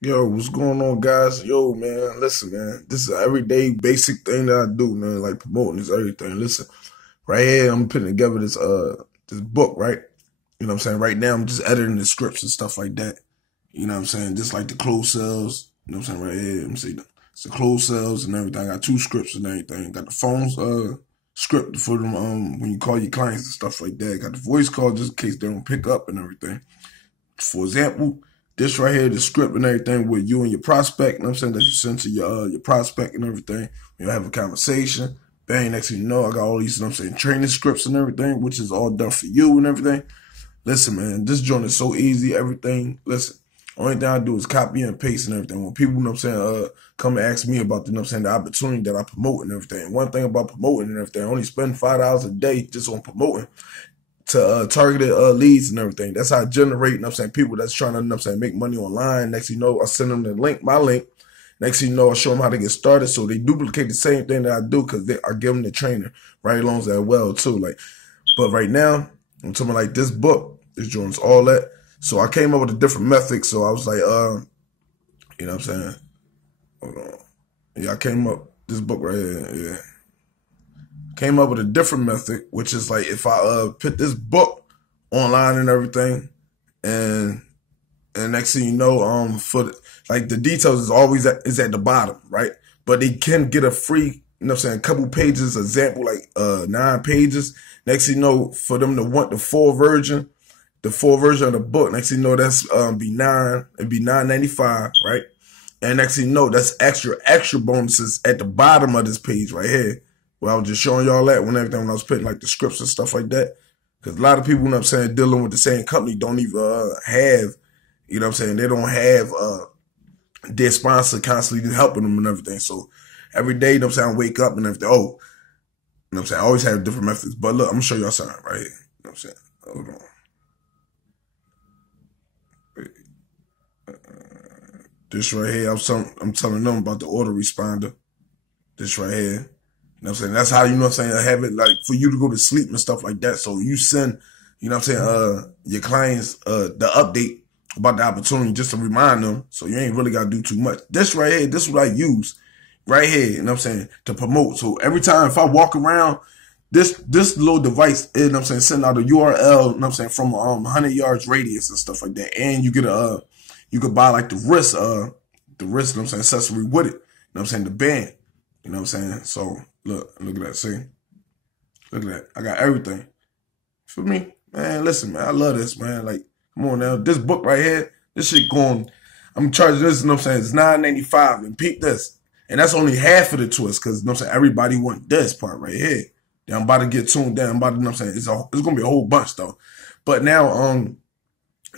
Yo, what's going on, guys? Yo, man, listen, man. This is an everyday basic thing that I do, man. Like promoting this everything. Listen, right here, I'm putting together this book, right? You know what I'm saying? Right now, I'm just editing the scripts and stuff like that. You know what I'm saying? Just like the closed sales. You know what I'm saying? Right here, let me see. It's the closed sales and everything. I got two scripts and everything. Got the phones script for them when you call your clients and stuff like that. Got the voice call just in case they don't pick up and everything. For example, this right here, the script and everything with you and your prospect, you know what I'm saying, that you send to your prospect and everything. You have a conversation. Bang, next thing you know, I got all these, you know what I'm saying, training scripts and everything, which is all done for you and everything. Listen, man, this joint is so easy, everything. Listen, only thing I do is copy and paste and everything. When people, you know what I'm saying, come and ask me about, you know what I'm saying, the opportunity that I promote and everything. One thing about promoting and everything, I only spend $5 a day just on promoting to targeted leads and everything. That's how I generate, you know what I'm saying, people that's trying to, you know what I'm saying, make money online. Next thing you know, I send them the link, my link. Next thing you know, I show them how to get started. So they duplicate the same thing that I do because I give them the trainer right along as well too. Like, but right now, I'm talking like this book, this joins all that. So I came up with a different method. So I was like, you know what I'm saying? Hold on. Yeah, I came up this book right here. Yeah. Came up with a different method, which is like if I put this book online and everything, and next thing you know, like the details is always at the bottom, right? But they can get a free, you know what I'm saying, couple pages, example like 9 pages. Next thing you know, for them to want the full version of the book, next thing you know, that's it'd be $9.95, right? And next thing you know, that's extra bonuses at the bottom of this page right here. Well, I was just showing y'all that when I was putting like the scripts and stuff like that. Because a lot of people, you know what I'm saying, dealing with the same company don't even have, you know what I'm saying, they don't have their sponsor constantly helping them and everything. So every day, you know what I'm saying, I wake up and everything. Oh, you know what I'm saying, I always have different methods. But look, I'm going to show y'all something right here. You know what I'm saying? Hold on. This right here, I'm telling them about the autoresponder. This right here. You know what I'm saying? That's how, you know what I'm saying, I have it like for you to go to sleep and stuff like that. So you send, you know what I'm saying, your clients the update about the opportunity just to remind them. So you ain't really got to do too much. This right here, this is what I use right here, you know what I'm saying, to promote. So every time if I walk around, this little device, you know what I'm saying, send out a URL, you know what I'm saying, from 100 yards radius and stuff like that. And you get you could buy like the wrist, you know what I'm saying, accessory with it. You know what I'm saying, the band. You know what I'm saying? So look at that. See? Look at that. I got everything. For me, man, listen, man, I love this, man. Like, come on now. This book right here, this shit going, I'm charging this, you know what I'm saying? It's $9.95 and peep this. And that's only half of the twist, because you know what I'm saying, everybody want this part right here. Then I'm about to get tuned down. I'm about to, you know what I'm saying, it's gonna be a whole bunch though. But now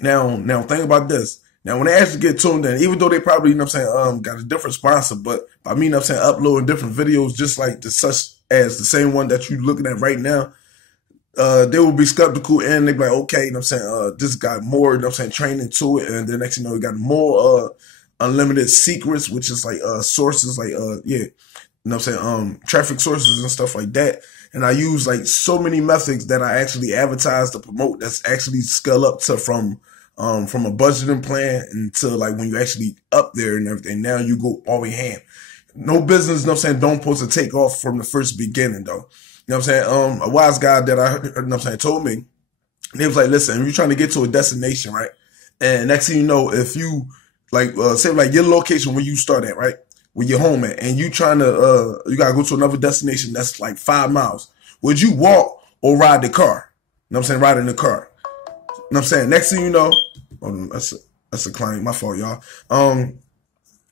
think about this. Now, when they actually get tuned in, even though they probably, you know what I'm saying, got a different sponsor, but by me, you know what I'm saying, uploading different videos, just like such as the same one that you're looking at right now, they will be skeptical and they be like, okay, you know what I'm saying, this got more, you know what I'm saying, training to it. And then next thing you know, we got more, unlimited secrets, which is like, sources, like, yeah, you know what I'm saying, traffic sources and stuff like that. And I use like so many methods that I actually advertise to promote that's actually scale up to from a budgeting plan until like when you actually up there and everything. Now you go all the way ham. No business, you know what I'm saying, don't supposed to take off from the first beginning though. You know what I'm saying? A wise guy that I heard, you know what I'm saying, told me, and he was like, listen, if you're trying to get to a destination, right? And next thing you know, if you like, say like your location where you start at, right? Where your home at, and you trying to, you gotta go to another destination that's like 5 miles. Would you walk or ride the car? You know what I'm saying? Ride in the car. You know what I'm saying? Next thing you know, hold on, that's a client. My fault, y'all.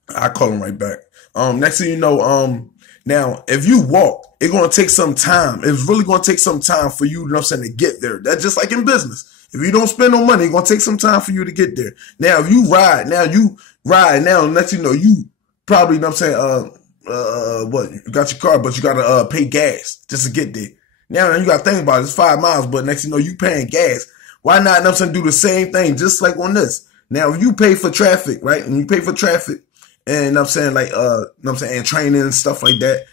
I call him right back. Next thing you know, now if you walk, it's gonna take some time. It's really gonna take some time for you know what I'm saying, to get there. That's just like in business. If you don't spend no money, it's gonna take some time for you to get there. Now, if you ride, next thing you know, you probably, you know what I'm saying, what, you got your car, but you gotta pay gas just to get there. Now you gotta think about it. It's 5 miles, but next thing you know, you paying gas. Why not, you know what I'm saying, do the same thing, just like on this? Now, if you pay for traffic, right, and you pay for traffic, and you know what I'm saying, like, you know what I'm saying, and training and stuff like that,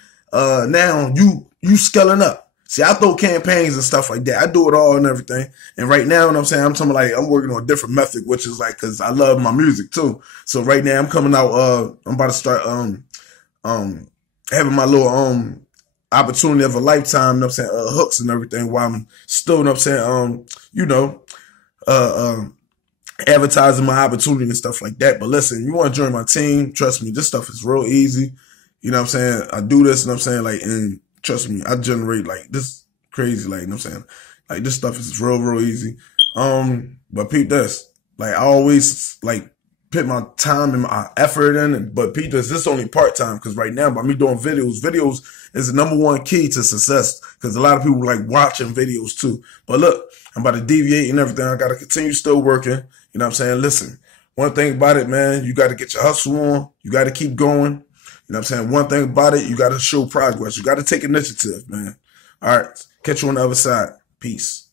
now you scaling up. See, I throw campaigns and stuff like that. I do it all and everything. And right now, you know what I'm saying, I'm talking like I'm working on a different method, which is like because I love my music too. So right now I'm coming out. I'm about to start having my little opportunity of a lifetime. You know what I'm saying, hooks and everything while I'm still, you know what I'm saying, you know, advertising my opportunity and stuff like that. But listen, you want to join my team, trust me, this stuff is real easy. You know what I'm saying? I do this, and I'm saying, like, and trust me, I generate like this crazy, like, you know what I'm saying? Like, this stuff is real easy. But peep this, like, I always like put my time and my effort in, but peep this is only part time because right now by me doing videos is the #1 key to success because a lot of people like watching videos too. But look, I'm about to deviate and everything. I got to continue still working. You know what I'm saying? Listen, one thing about it, man, you got to get your hustle on. You got to keep going. You know what I'm saying? One thing about it, you got to show progress. You got to take initiative, man. All right. Catch you on the other side. Peace.